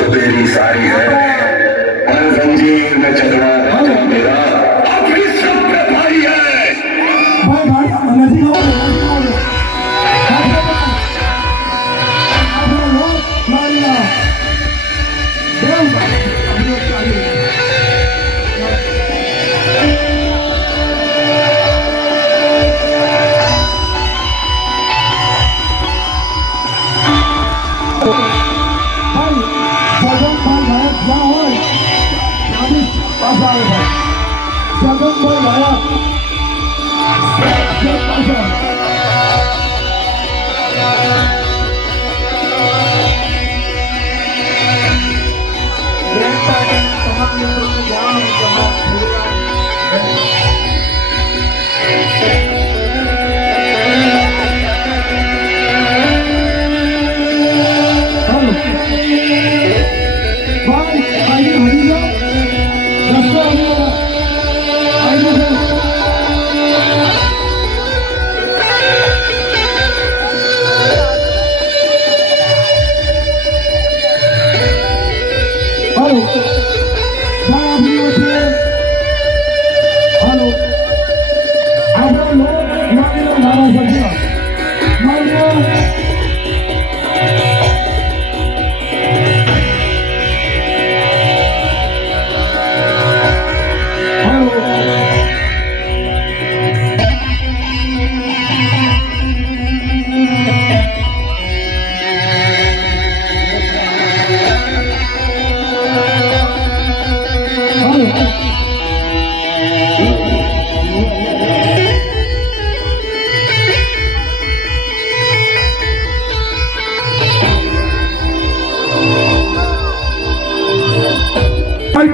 तो तेरी सारी है और जंजीर में चलना राजा मेरा अपनी सब पे भाई है। भाई नदी हो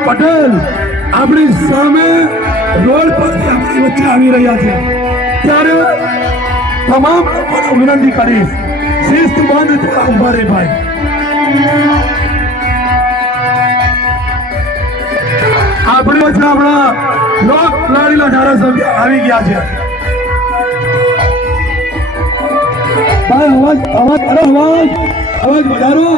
પટેલ આપણી સામે રોડ પરથી આપણી વચ્ચે આવી રહ્યા છે ત્યારે તમામ લોકોને વિનંતી કરીશ શિસ્તબદ્ધ થોડા ઉભા રહે ભાઈ। આપણી વચ્ચે આપણા લોક લાડીલા ધારાસભ્ય આવી ગયા છે ભાઈ। અવાજ વધારો।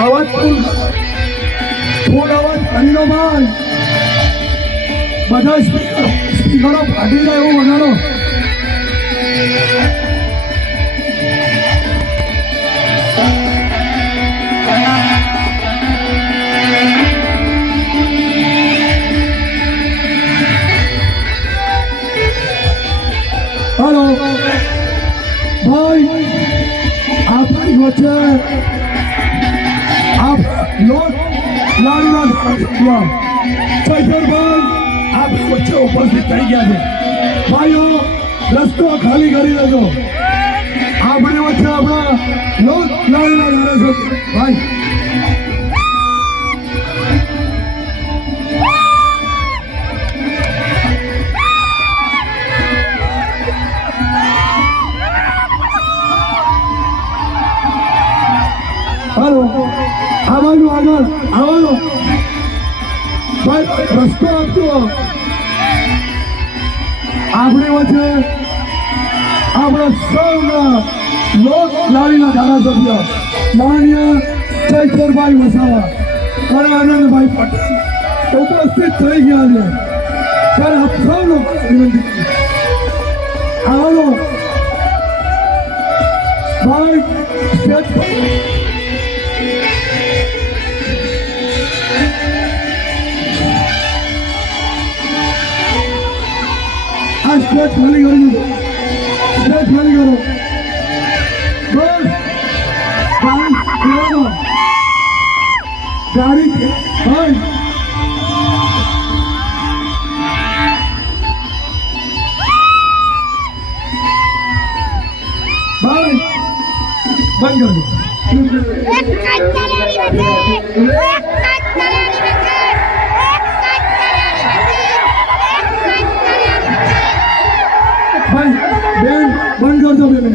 आवाज फूल आवाज કરી લો ભાઈ। બધા સ્પીકરો ફાટી જાય એવું વગાડો। હેલો ભાઈ આપણી વચ્ચે आप लोग लाडला आप बच्चे उपस्थित થઈ ગયા છે ભાઈઓ રસ્તો ખાલી કરી લેજો। આપણી વચ્ચે આપણા લોક લાડલા ધારાસભ્ય ભાઈ हेलो आवाज આગળ આવવાનો ભાઈ રસ્તો આપજો। આપણી વચ્ચે આપણા સૌના લોક લાડીના ધારાસભ્ય માનનીય ચૈતરભાઈ વસાવા અને આનંદભાઈ પટેલ ઉપસ્થિત થઈ ગયા છે ત્યારે આપ સૌનો વિનંતી આવવાનો ભાઈ સ્ટેજ પર स्टेज खाली कर दो। स्टेज खाली करो बस गाड़ी भाई भाई बंद कर दो। भाई बेन बंद कर दो बेन।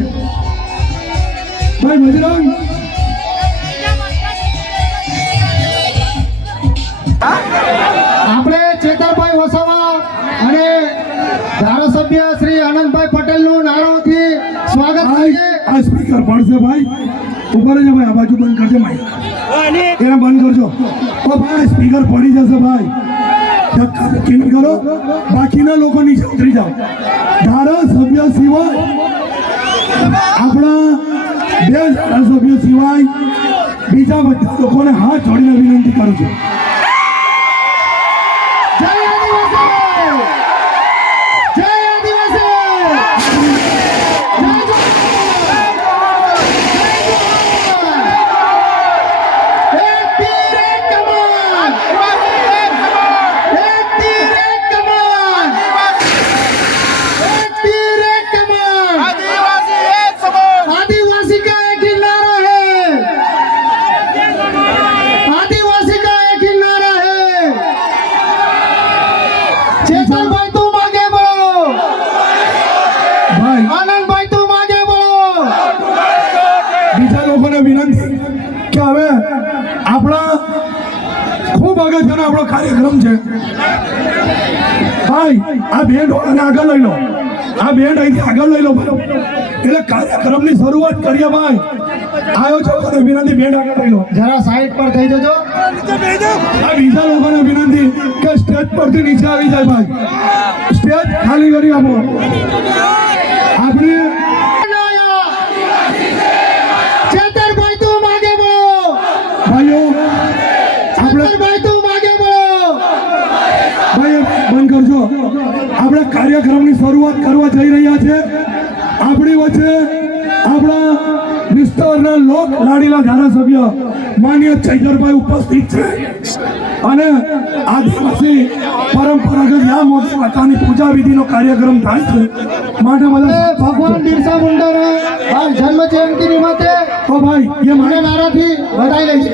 भाई बजरंग આપણે ચેતરભાઈ વસાવા અને ધારાસભ્ય શ્રી આનંદભાઈ પટેલનું નારાઓથી સ્વાગત કરીએ। આ સ્પીકર પડશે ભાઈ, ઉપર જ ભાઈ, આ બાજુ બંધ કરજો માઈક, એને બંધ કરજો. ઓ ભાઈ સ્પીકર પડી જશે ભાઈ, ધક્કા મુક્કી નહીં કરો, બાકીના લોકો નીચે ઉતરી જાઓ. ધારાસભ્ય સિવાય આપણા 2 ધારાસભ્ય સિવાય બીજા બધા લોકોને હાથ જોડીને વિનંતી કરું છું. બીજા લોકોને વિનંતી કે હવે આપણા ખૂબ અગત્યનો આપણો કાર્યક્રમ છે ભાઈ, આ બેન્ડ વાળાને આગળ લઈ લો, આ બેન્ડ અહીંથી આગળ લઈ લો ભાઈ, એટલે કાર્યક્રમની શરૂઆત કરીએ ભાઈ. આયોજકોને વિનંતી બેન્ડ આગળ લઈ લો, જરા સાઈડ પર થઈ જજો. આ બીજા લોકોને વિનંતી કે સ્ટેજ પરથી નીચે આવી જાય ભાઈ, સ્ટેજ ખાલી કરી આપો. આપણે ભાઈઓ આપણે ભાઈ બંધ કરજો. આપણે કાર્યક્રમની શરૂઆત કરવા જઈ રહ્યા છે. આપણી વચ્ચે આપણા વિસ્તારના લોક લાડીલા ધારાસભ્ય માનનીય ચૈતરભાઈ ઉપસ્થિત છે અને આદિવાસી પરંપરાગત યા મોદી માતાની પૂજા વિધિનો કાર્યક્રમ થાય છે માટે બધા ભગવાન બિરસા મુંડાના જન્મ જયંતિ નિમિત્તે તો ભાઈ એ મને નારાથી વધાઈ લઈશ.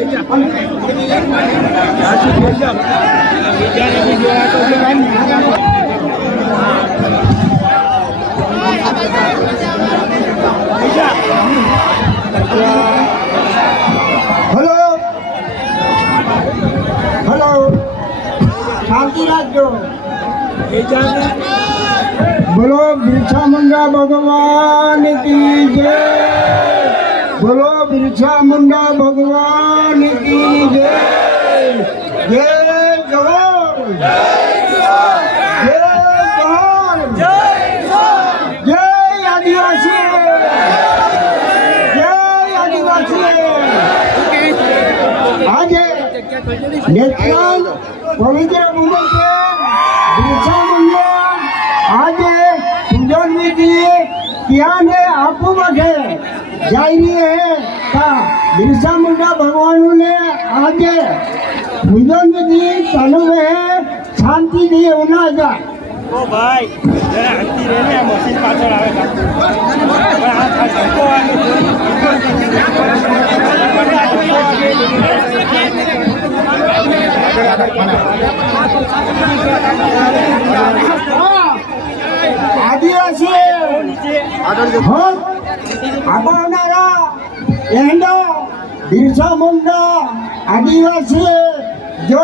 હેલો હેલો, શાંતિ રાખજો. બોલો બિરસા મુંડા ભગવાન કી જય. બોલો બિરસા મુંડા ભગવાન કી જય. જય જવાન, જય જવાન, જય આદિવાસી, જય આદિવાસી. આજે નેત્રાંગ પવિત્ર મુંબઈ છે બિરસા મુંડા. આજે પૂજન વિધિ ત્યાં ને આપવું છે जाइए है का बिरसा मुंडा भगवान ने आगे पूजन विधि चालू है, शांति दी होना जा. ओ भाई जरा हंसी रहने मशीन पाछળ આવે आदिवासी આપનારા એનો બિરસા મુંડા આદિવાસી જો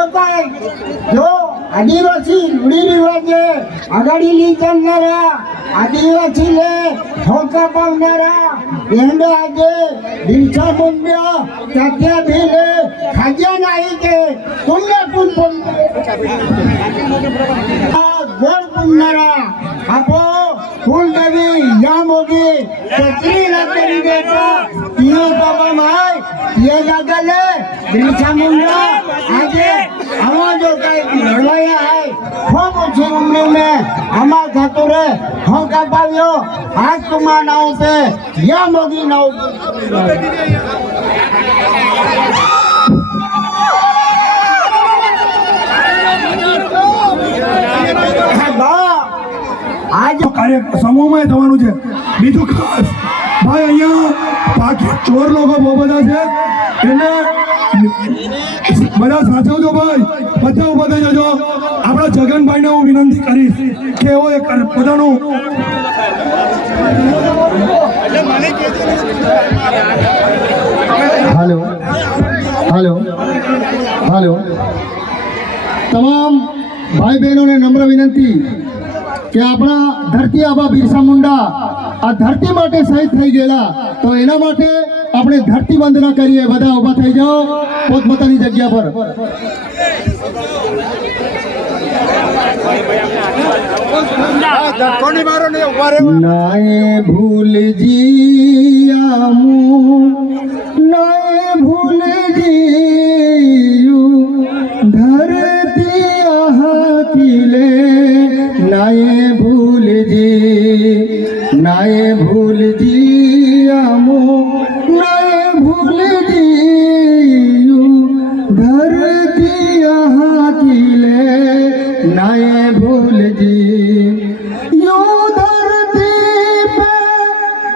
આદિવાસી રૂઢી રિવાજે આગાડી લઈ ચાલનારા આદિવાસીને ઠોકા પાવનારા એનો આજે બિરસા મુંડા ત્યાંથી ભીલે ખાજ્યા નહીં કે તુમને કુલ ગોળ પુનરા આપો ફૂલદેવી યામોગી તેત્રી લાખની બેટા તીઓ બાબા માય ये जगले बिरसा मुंडा आगे हमारा जो कई लड़वाया है खूब ऊंची उम्र में हमारा घातुरे हो का पावियो आज तुम्हारा नाव पे या मोदी नाव आज કાર્ય સમૂહમાં થવાનું છે. બીજું ખાસ ભાઈ અહીંયા બાકી ચોર લોકો બહુ બધા છે એટલે બધા સાચવજો ભાઈ, બધા ઉભા થઈ જજો. આપણા જગનભાઈને હું વિનંતી કરીશ કે એવો એક પોતાનું हेलो हेलो हेलो तमाम भाई बहनों ने नम्र विनंती कि अपना धरती आबा बिरसा मुंडा આ ધરતી માટે શહીદ થઈ ગયેલા, તો એના માટે આપણે ધરતી વંદના કરીએ. બધા ઊભા થઈ જાઓ પોતપોતાની જગ્યા પર. નાય ભૂલજી આમું, નાય ભૂલજી ધરતી આહાતીલે, નાય ભૂલજી, નાય ભૂલજી આમું, નાય ભૂલજી ધરતી આહાતીલે, નાય ભૂલજી यूं धरती पे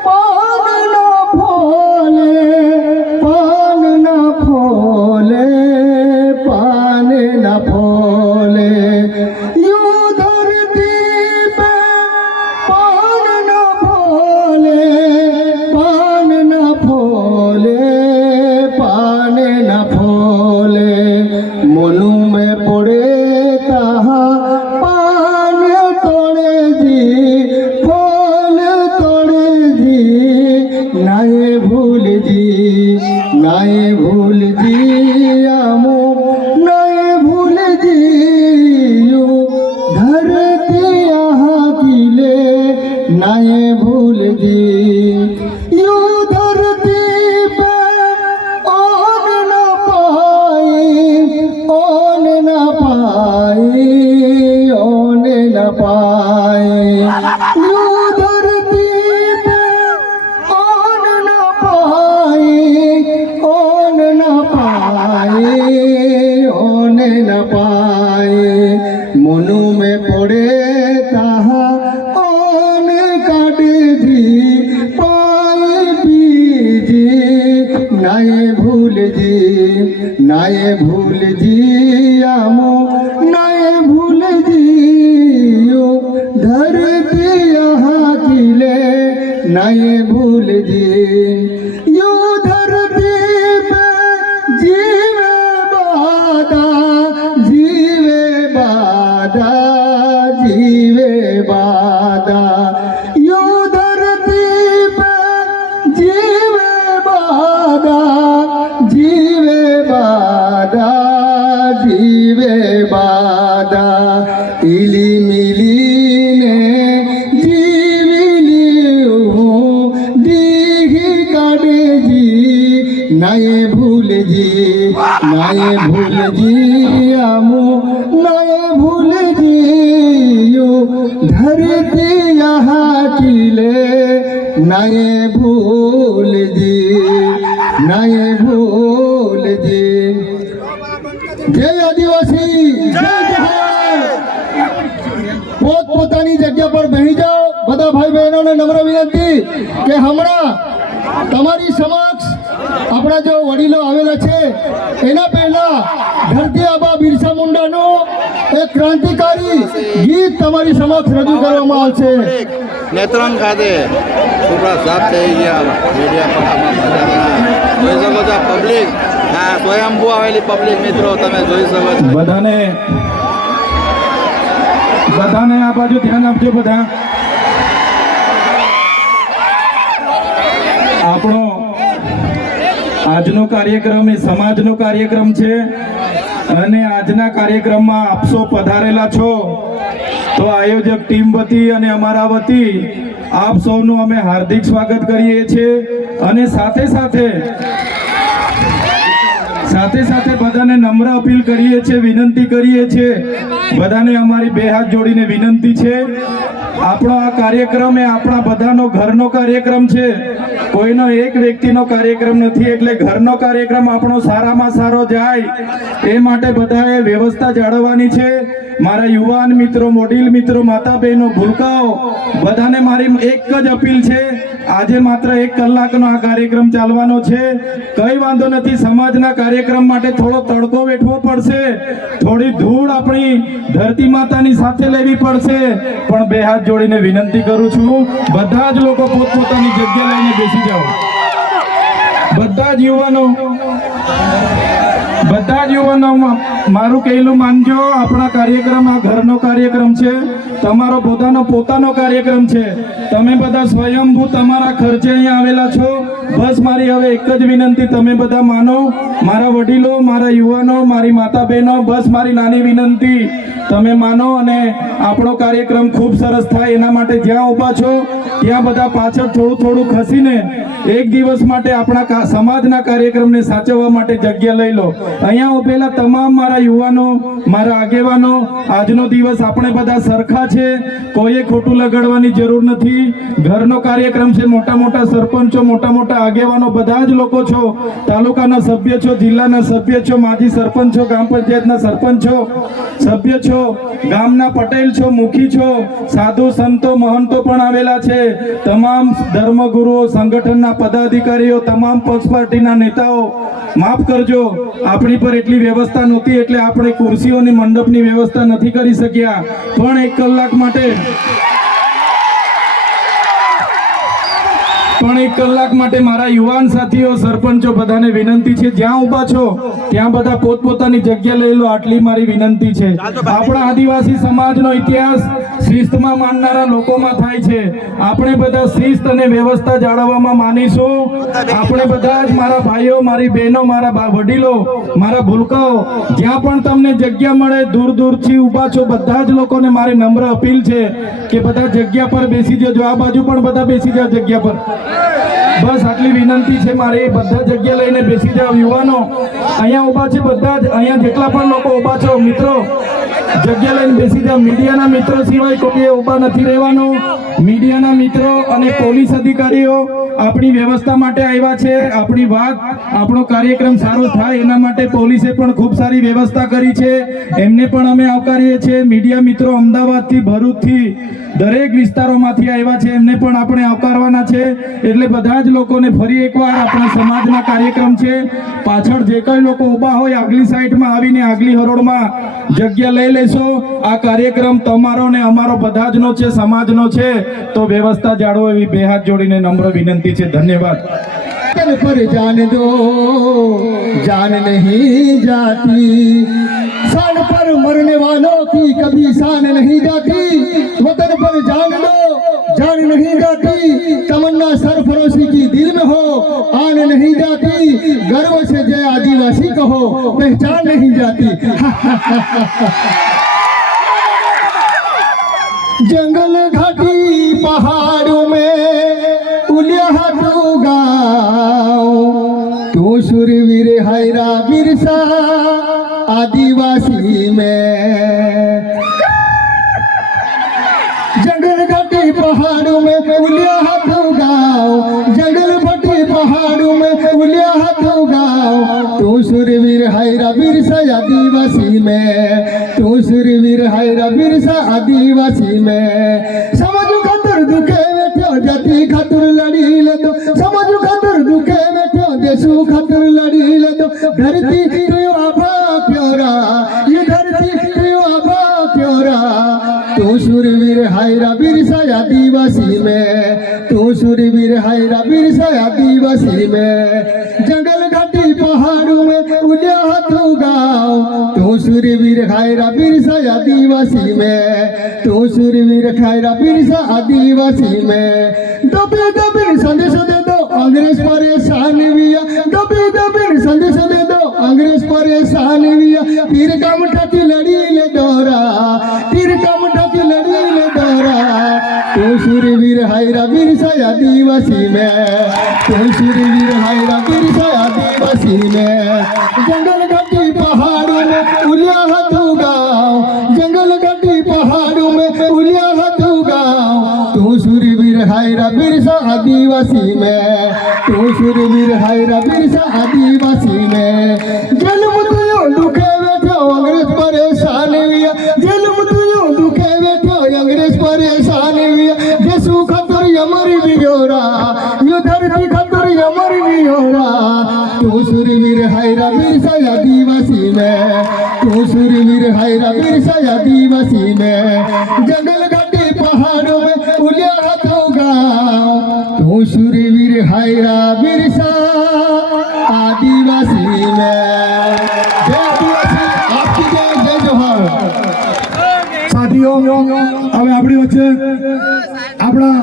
पान न फोले, पान न फोले, पान न फोले, यूं धरती पे पान न फोले, पान न फोले, पान न फोले, मोनू में पड़े तहा पान तोड़े जी, फूल तोड़े जी, नाये भूल जी, नाये भूल जी आमो, नाये भूल जी यू धरती यहाँ किले, नाये भूल जी यू धरती पे ओन न पाई, ओन न पाई, ओन न पाए, यूं धरती पे ओन न पाए, ओन न पाए, ओन न पाए, मनु में पड़े ताहा ओन काटे जी, पाए बीजी, नाये भूल जी, नाये भूल जी आमो, नाये भूल जी यो धरती यहाँ किले, नाये भूल जी यो धरती पे जीवे बादा, जीवे बादा, जीवे बादा, यो धरती पे जीवे बादा, जीवे बादा, जीवे बादा, इली मिली ने जीविली दीघी काटे जी, नाये भूल जी, नाये भूल जी आमो, नाये भूल जी यो धरती यहाँ किले, नाये भूल जी, नाये भूल जी. जय आदिवासी, जय जोहार. પોતપોતાની જગ્યા પર બેસી જાઓ. બધા ભાઈ બહેનોને નમ્ર વિનંતી કે હમણાં તમારી સમક્ષ આપણા જે વડીલો આવેલા છે એના પહેલા ધરતી આબા બિરસા મુંડાનું એક ક્રાંતિકારી ગીત તમારી સમક્ષ રજૂ કરવામાં આવશે. નેત્રંગ ખાતે છોકરા સાફ થઈ ગયા મીડિયા પર જોઈ શકો છો પબ્લિક, હા સ્વયંભૂ આવેલી પબ્લિક મિત્રો તમે જોઈ શકો છો. બધાને બધાને આ બાજુ ધ્યાન આપજો. બધા આપણો આજનો કાર્યક્રમ એ સમાજનો કાર્યક્રમ છે અને આજના કાર્યક્રમમાં આપ સૌ પધારેલા છો, તો આયોજક ટીમ વતી અને અમારા વતી આપ સૌનું અમે હાર્દિક સ્વાગત કરીએ છીએ. અને સાથે સાથે બધાને નમ્ર અપીલ કરીએ છીએ, વિનંતી કરીએ છીએ, બધાને અમારી બે હાથ જોડીને વિનંતી છે, આપણો આ કાર્યક્રમ એ આપણા બધાનો ઘરનો કાર્યક્રમ છે, કોઈનો એક વ્યક્તિનો કાર્યક્રમ નથી. એટલે ઘરનો કાર્યક્રમ આપણો સારામાં સારો જાય એ માટે બધાએ વ્યવસ્થા જાળવવાની છે. મારા યુવાન મિત્રો, મોડીલ મિત્રો, માતા બહેનો, ભૂલકાઓ, બધાને મારી એક જ અપીલ છે, આજે માત્ર 1 કલાકનો આ કાર્યક્રમ ચાલવાનો છે. કઈ વાંધો નથી, સમાજના કાર્યક્રમ માટે થોડો તડકો વેઠવો પડશે, થોડી ધૂળ આપણી ધરતી માતાની સાથે લેવી પડશે, પણ બે હાથ જોડીને વિનંતી કરું છું, બધા જ લોકો પોતપોતાની જગ્યા લઈને બેસી જાઓ. બધા જ યુવાનો મારું કહેલું માનજો. આપણા કાર્યક્રમ આ ઘરનો કાર્યક્રમ છે, તમારો પોતાનો કાર્યક્રમ છે. તમે બધા સ્વયંભૂ તમારા ખર્ચે અહીંયા આવેલા છો. બસ મારી હવે એક જ વિનંતી, તમે બધા માનો, મારા વડીલો, મારા યુવાનો, મારી માતા બહેનો, બસ મારી નાની વિનંતી, તમે માનો અને આપણો કાર્યક્રમ ખૂબ સરસ થાય એના માટે જ્યાં ઊભા છો ત્યાં બધા પાછળ થોડું ખસીને એક દિવસ માટે આપણા સમાજના કાર્યક્રમને સાચવવા માટે જગ્યા લઈ લો. અહીંયા ઉભેલા તમામ મારા યુવાનો, મારા આગેવાનો, આજનો દિવસ આપણે બધા સરખા છે, કોઈએ ખોટું લગાડવાની જરૂર નથી. ઘરનો કાર્યક્રમ છે. મોટા સરપંચો, મોટા આગેવાનો બધા જ લોકો છો, તાલુકાના સભ્ય છો, જિલ્લાના સભ્ય છો, માજી સરપંચ છો, ગ્રામ પંચાયતના સરપંચ છો, સભ્ય છો, ગામના પટેલ છો, મુખી છો, સાધુ સંતો મહંતો પણ આવેલા છે, તમામ ધર્મગુરુઓ, સંગઠનના પદાધિકારીઓ, તમામ પક્ષ પાર્ટીના નેતાઓ. માફ કરજો, આપણી પર એટલી વ્યવસ્થા નહોતી એટલે આપણે ખુરશીઓની મંડપની વ્યવસ્થા નથી કરી શક્યા. પણ 1 કલાક માટે મારા યુવાન સાથીઓ, સરપંચો બધાને વિનંતી છે, જ્યાં ઊભા છો ત્યાં બધા પોતપોતાની જગ્યા લઈ લો, આટલી મારી વિનંતી છે. આપણા આદિવાસી સમાજનો ઇતિહાસ શિસ્તમાં માનનારા લોકોમાં થાય છે. આપણે બધા શિસ્ત અને વ્યવસ્થા જાળવવામાં માનીશું. આપણે બધા જ મારા ભાઈઓ, મારી બહેનો, મારા વડીલો, મારા ભૂલકાઓ, જ્યાં પણ તમને જગ્યા મળે, દૂરથી ઊભા છો બધા જ લોકોને મારી નમ્ર અપીલ છે કે બધા જગ્યા પર બેસી જજો. આ બાજુ પણ બધા બેસી જાઓ જગ્યા પર. બસ આટલી વિનંતી છે મારી. બધા જગ્યા લઈને બેસી જાઓ. યુવાનો અહીંયા ઊભા છે, બધા જ અહીંયા જેટલા પણ લોકો ઊભા છો, મિત્રો જગ્યા લઈને બેસી જાઓ. મીડિયાના મિત્રો સિવાય કોઈએ ઊભા નથી રહેવાનું. મીડિયાના મિત્રો અને પોલીસ અધિકારીઓ આપણી વ્યવસ્થા માટે આવ્યા છે. આપણી વાત, આપણો કાર્યક્રમ સારો થાય એના માટે પોલીસે પણ ખૂબ સારી વ્યવસ્થા કરી છે. એમને પણ અમે આવકારીએ છીએ. મીડિયા મિત્રો અમદાવાદથી, ભરૂચથી, દરેક વિસ્તારોમાંથી આવ્યા છે, એમને પણ આપણે આવકારવાના છે. એટલે બધા જ લોકોને ફરી એકવાર આપણા સમાજના કાર્યક્રમ છે, પાછળ જે કંઈ લોકો ઊભા હોય આગલી સાઈડમાં આવીને આગલી હરોળમાં જગ્યા લઈ લેશો. આ કાર્યક્રમ તમારો ને અમારો બધા જનો છે, સમાજનો છે, તો વ્યવસ્થા જાળવો એવી બે હાથ જોડીને નમ્ર વિનંતી છે. ધન્યવાદ. वतन पर जान दो, जान नहीं जाती, शान पर मरने वालों की कभी शान नहीं जाती. वतन पर जान दो, जान नहीं जाती, तमन्ना सरफरोशी की दिल में हो, आन नहीं जाती, गर्व से जय आदिवासी कहो, पहचान नहीं जाती. जंगल घाटी पहाड़ों में उलियाहाटू गाँव, तू शूरवीर हैरा बिरसा आदिवासी में. जंगल घाटी पहाड़ों में उलियाहाटू गाँव, जंगल घाटी पहाड़ों में उलियाहाटू गाँव, तू शूरवीर हैरा बिरसा आदिवासी में, तू शूरवीर हैरा बिरसा आदिवासी में. समझ खातर दुखे बैठो, जाति खातर लड़ी ले दो, समझ खातर दुखे बैठो, देशु खातर लड़ी ले दो. धरती क्यों आभा प्योरा, ये धरती क्यों आभा प्योरा, तू शूरवीर हैरा बिरसा आदिवासी में, तू शूरवीर हैरा बिरसा आदिवासी में. जंगल घाटी पहाड़ों में उलियाहाटू गाँव, तू शूरवीर हैरा बिरसा आदिवासी में, तू शूरवीर हैरा बिरसा आदिवासी में. दबे दबे संदेश दे दो अंग्रेज परेशान विया, दबे दबे संदेश दे दो अंग्रेज परेशान विया. तीर का मुठा की लड़ी ले डोरा, तीर का मुठा की लड़ी ले डोरा, तू शूरवीर हैरा बिरसा आदिवासी में, तू शूरवीर हैरा बिरसा आदिवासी में. जंगल घाटी पहाड़ों में उलियाहाटू गाँव, जंगल घाटी पहाड़ों में उलियाहाटू गाँव, तू शूरवीर हैरा बिरसा आदिवासी में, तू शूरवीर हैरा बिरसा आदिवासी में. जेल मुतियों दुखे बैठो अंग्रेज परेशान हुआ, जेल मुतियों दुखे बैठो अंग्रेज परेशान हुआ. देशु खातर अमर बियोरा, यो धरती खातर अमर बियोरा, तू शूरवीर हैरा बिरसा आदिवासी में, तू शूरवीर हैरा बिरसा आदिवासी में. जंगल घाटी पहाड़ों में उलियाहाटू गाँव, तू शूरवीर हैरा बिरसा आदिवासी में. जय आदिवासी, आपकी जय, जय जोहार. साथी સાથીઓ, હવે આપણી વચ્ચે આપણા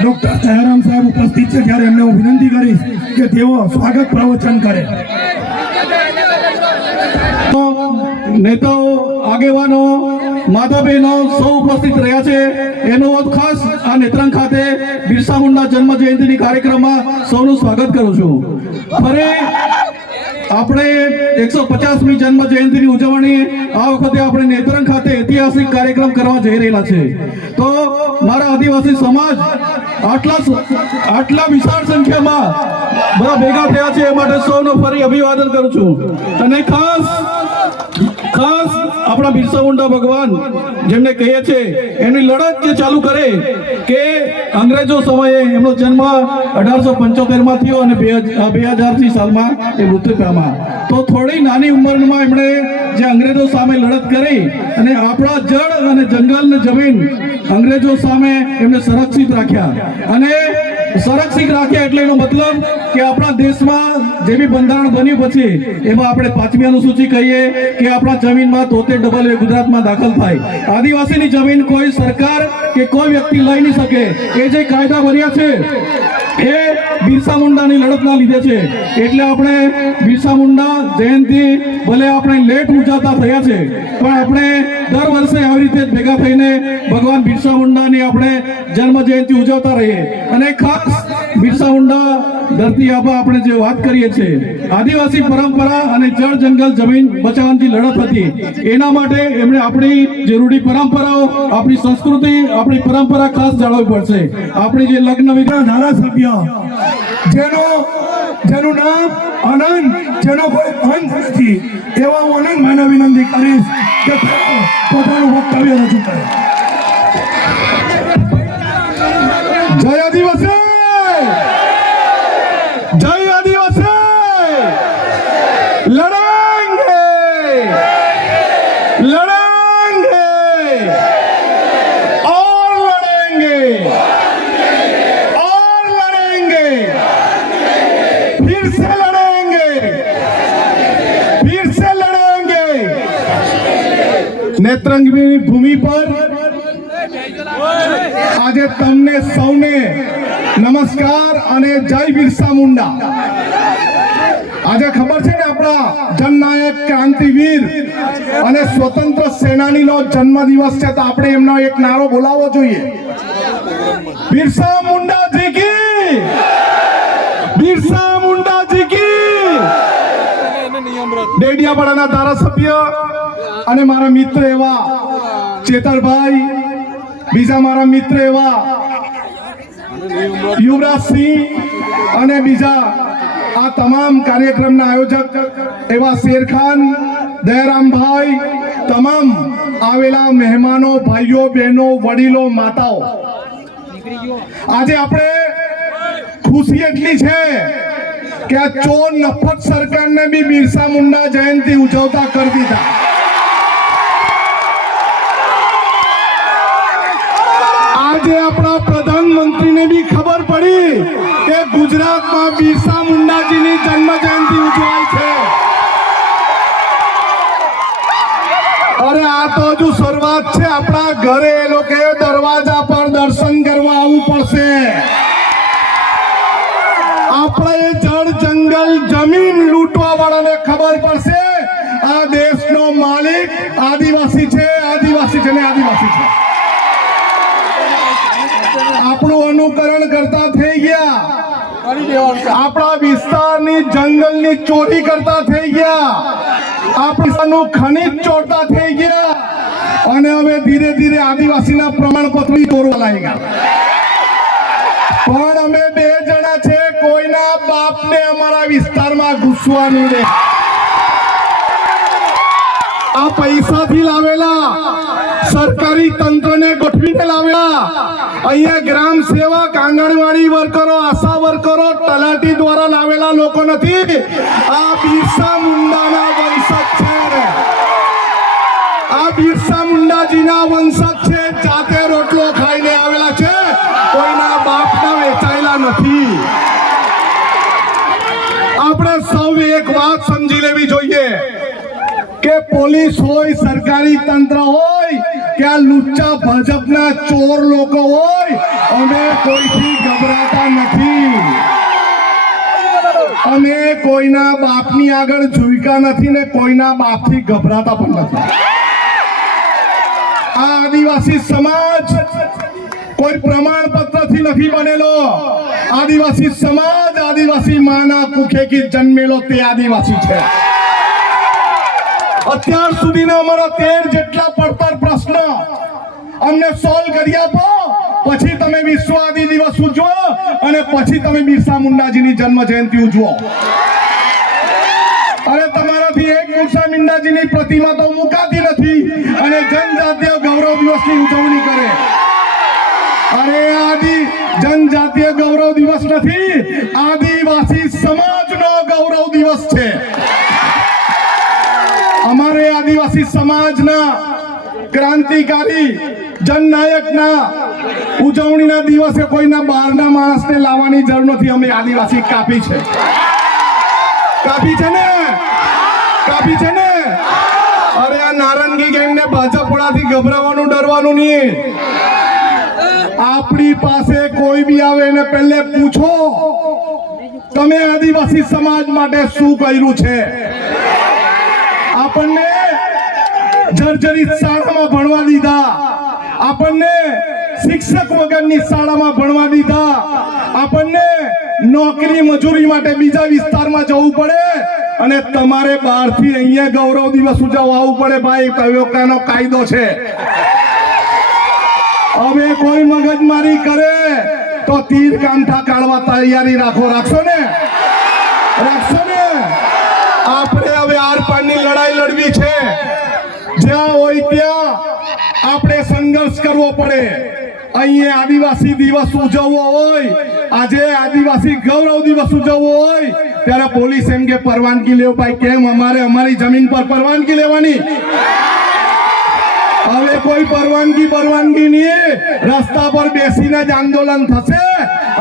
ડોક્ટર દયારામ સાહેબ ઉપસ્થિત છે, ત્યારે એમને હું વિનંતી કરીશ કે તેઓ સ્વાગત પ્રવચન કરે. નેતાઓ, આગેવાનો, માતા બહેનો સૌ ઉપસ્થિત રહ્યા છે. એનો ખાસ આ નેત્રંગ ખાતે બિરસા મુંડા જન્મ જયંતિની કાર્યક્રમમાં સૌનું સ્વાગત કરું છું. ફરી આપણે 150મી જન્મ જયંતિની ઉજવણી આ વખતે આપણે નેત્રંગ ખાતે ઐતિહાસિક કાર્યક્રમ કરવા જઈ રહેલા છે. તો મારા આદિવાસી સમાજ આટલા વિશાળ સંખ્યામાં બધા ભેગા થયા છે, એ માટે સૌનો ફરી અભિવાદન કરું છું. અને ખાસ આપણા બિરસા મુંડા ભગવાન જેમને કહીએ છે, એમની લડત જે ચાલુ કરે કે અંગ્રેજો સમયે એમનો જન્મ 1875માં થયો અને 2000 સાલમાં એ મૃત્યુ પામ્યા. તો થોડી નાની ઉંમરમાં એમણે જે અંગ્રેજો સામે લડત કરી અને આપણા જળ અને જંગલ ને જમીન અંગ્રેજો સામે એમને સંરક્ષિત રાખ્યા. અને સંરક્ષિત રાખ્યા એટલે એનો મતલબ કે આપણા દેશમાં જે બી બંધારણ બન્યું પછી એમાં આપણે 5મી અનુસૂચિ કહીએ કે આપણા જમીનમાં 73 ગુજરાતમાં દાખલ થાય. આદિવાસીની જમીન કોઈ સરકાર કે કોઈ વ્યક્તિ લઈ નહીં શકે. એ જે કાયદા બન્યા છે એ બિરસા મુંડાની લડતના લીધે છે. એટલે આપણે બિરસા મુંડા જયંતિ ભલે આપણે લેટ ઉજવતા થયા છે, પણ આપણે દર વર્ષે આવી રીતે ભેગા થઈને ભગવાન બિરસા મુંડાની આપણે જન્મ જયંતિ ઉજવતા રહીએ. અને ખાસ બિરસા મુંડા ધરતી આબા આપણે જે વાત કરીએ છીએ, આદિવાસી પરંપરા અને જળ જંગલ જમીન બચાવવાની લડત હતી. એના માટે એમણે આપણી જે રૂઢી પરંપરાઓ, આપણી સંસ્કૃતિ, આપણી પરંપરા ખાસ જાળવવી પડશે. આપણી જે લગ્ન વિધિના ધારાસભ્ય જેનું નામ આનંદ, જેનો કોઈ અંત નથી, એવા હું આનંદભાઈને વિનંતી કરીશ કે પોતાનું વક્તવ્ય રજૂ કરે. જય આદિવાસી, જય આદિવાસી, લડેંગે લડેंगे और लड़ेंगे और लड़ेंगे, फिर से लड़ेंगे, फिर से लड़ेंगे. નેત્રંગની ભૂમિ પર આજે તમને સૌને નમસ્કાર અને જય બિરસા મુંડા. આજે ખબર છે ને આપણા જનનાયક, ક્રાંતિવીર અને સ્વતંત્ર સેનાનીનો જન્મદિવસ છે, તો આપણે એમનો એક નારો બોલાવવો જોઈએ. બિરસા મુંડાજી કી, બિરસા મુંડાજી કી. ડેડિયાપાડાના ધારાસભ્ય અને મારા મિત્ર એવા ચેતરભાઈ, બીજા મારા મિત્ર એવા યુવરાજસિંહ અને બીજા આ તમામ કાર્યક્રમના આયોજક એવા શેરખાન, દયારામભાઈ, તમામ આવેલા મહેમાનો, ભાઈઓ, બહેનો, વડીલો, માતાઓ, આજે આપણે ખુશી એટલી છે કે આ ચોર નફત સરકારને બી બિરસા મુંડા જયંતિ ઉજવતા કરી દીધા. આજે આપણા પ્રધાનમંત્રીને બી ખબર પડી કે ગુજરાતમાં બિરસા મુંડાજીની જન્મ જયંતિ ઉજવાય છે. અરે આ તો હજુ શરૂઆત છે. આપણા ઘરે એ લોકો દરવાજા પર દર્શન કરવા આવવું પડશે. આપણે જળ જંગલ જમીન લૂંટવા વાળાને ખબર પડશે આ દેશનો માલિક આદિવાસી છે, આદિવાસી છે ને આદિવાસી છે. આપણું અનુકરણ કરતા થઈ ગયા, આપણા વિસ્તારની જંગલની ચોરી કરતા થઈ ગયા, આપણાનું ખનીજ ચોરતા થઈ ગયા અને હવે ધીરે ધીરે આદિવાસીના પ્રમાણપત્ર ચોરવા લાગ્યા. પણ અમે 2 જણા છે, કોઈના બાપને અમારા વિસ્તારમાં ઘૂસવા નહીં દે. આ પૈસાથી લાવેલા, સરકારી તંત્રને ગોઠવીને લાવેલા, અહીંયા ગ્રામ સેવક, આંગણવાડી વર્કરો, આશા વર્કરો, તલાટી દ્વારા લાવેલા લોકો નથી. આ બિરસા મુંડાના વંશજ છે. આ બિરસા મુંડાજીના વંશજ છે. જાતે રોટલો ખાઈને આવેલા છે, કોઈના બાપના વેચાયેલા નથી. આપણે સૌ એક વાત સમજી લેવી જોઈએ કે પોલીસ હોય, સરકારી તંત્ર હોય કે આ લુચ્ચા ભાજપના ચોર લોકો હોય, અમે કોઈથી ગભરાતા નથી. અમે કોઈના બાપની આગળ ઝૂક્યા નથી ને કોઈના બાપથી ગભરાતા પણ નથી. આ આદિવાસી સમાજ કોઈ પ્રમાણપત્રથી નથી બનેલો. આદિવાસી સમાજ આદિવાસી માના કુખેથી જન્મેલો તે આદિવાસી છે. અત્યાર સુધીના અમારા 13 જેટલા પડતર પ્રશ્ન અમને સોલ્વ કરી આપો, પછી તમે વિશ્વ આદિ દિવસ ઉજવો અને પછી તમે બિરસા મુંડાજીની જન્મ જયંતિ ઉજવો. અરે તમારાથી એક બિરસા મુંડાજીની પ્રતિમા તો મુકાતી નથી અને જનજાતીય ગૌરવ દિવસની ઉજવણી કરે. અરે જનજાતીય ગૌરવ દિવસ નથી, આદિવાસી સમાજનો ગૌરવ દિવસ છે. અમારે આદિવાસી સમાજના ક્રાંતિકારી જનનાયકના ઉજવણીના દિવસે કોઈના બહારના માણસને લાવવાની જરૂર નથી. અમે આદિવાસી કાપી છે ને. અરે આ નારંગી ગેંગને ભાજપ વાળાથી ગભરાવાનું, ડરવાનું નહીં. આપણી પાસે કોઈ બી આવે એને પહેલે પૂછો તમે આદિવાસી સમાજ માટે શું કર્યું છે. આપણને જર્જરિત શાળામાં ભણવા દીધા, આપણને શિક્ષક વગરની શાળામાં ભણવા દીધા, આપણને નોકરી મજૂરી માટે બીજા વિસ્તારમાં જવું પડે અને તમારે બહારથી અહીંયા ગૌરવ દિવસ ઉજવવા આવવું પડે. ભાઈ તયોકાનો કાયદો છે. હવે કોઈ મગજમારી કરે તો તીર કાંઠા કાઢવા તૈયારી રાખશો ને. આપણે હવે આર પારની લડાઈ લડવી છે. જ્યાં હોય ત્યાં આપણે સંઘર્ષ કરવો પડે. અહીંયા આદિવાસી દિવસ ઉજવવો હોય, આજે આદિવાસી ગૌરવ દિવસ ઉજવવો હોય ત્યારે પોલીસ એમ કે પરવાનગી લેવો. ભાઈ કેમ? અમારે અમારી જમીન પર પરવાનગી લેવાની. હવે કોઈ પરવાનગી નહીં. રસ્તા પર બેસીને જ આંદોલન થશે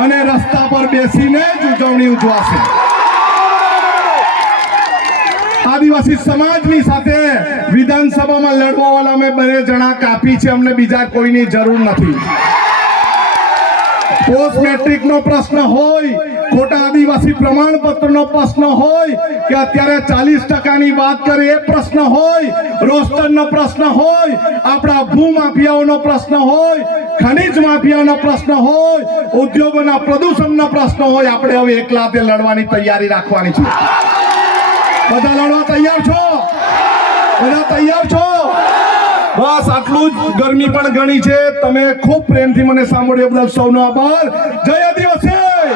અને રસ્તા પર બેસીને જ ઉજવણી ઉજવાશે. આદિવાસી સમાજની સાથે વિધાનસભામાં લડવા વાળા અમે 2 જણા કાપી છે. અમને બીજા કોઈની જરૂર નથી. પોસ્ટ મેટ્રિક નો પ્રશ્ન હોય, ખોટા આદિવાસી પ્રમાણપત્રનો પ્રશ્ન હોય કે અત્યારે 40%ની વાત કરે એ પ્રશ્ન હોય, રોસ્ટરનો પ્રશ્ન હોય, આપણા ભૂમાફિયાઓનો પ્રશ્ન હોય, ખનીજ માફિયાનો પ્રશ્ન હોય, ઉદ્યોગોના પ્રદૂષણનો પ્રશ્ન હોય, આપણે હવે એકલા તે લડવાની તૈયારી રાખવાની છે. બધા લડવા તૈયાર છો? બધા તૈયાર છો? બસ આટલું જ. ગરમી પણ ઘણી છે. તમે ખૂબ પ્રેમથી મને સાંભળ્યો બદલ સૌનો આભાર. જય આદિવાસી,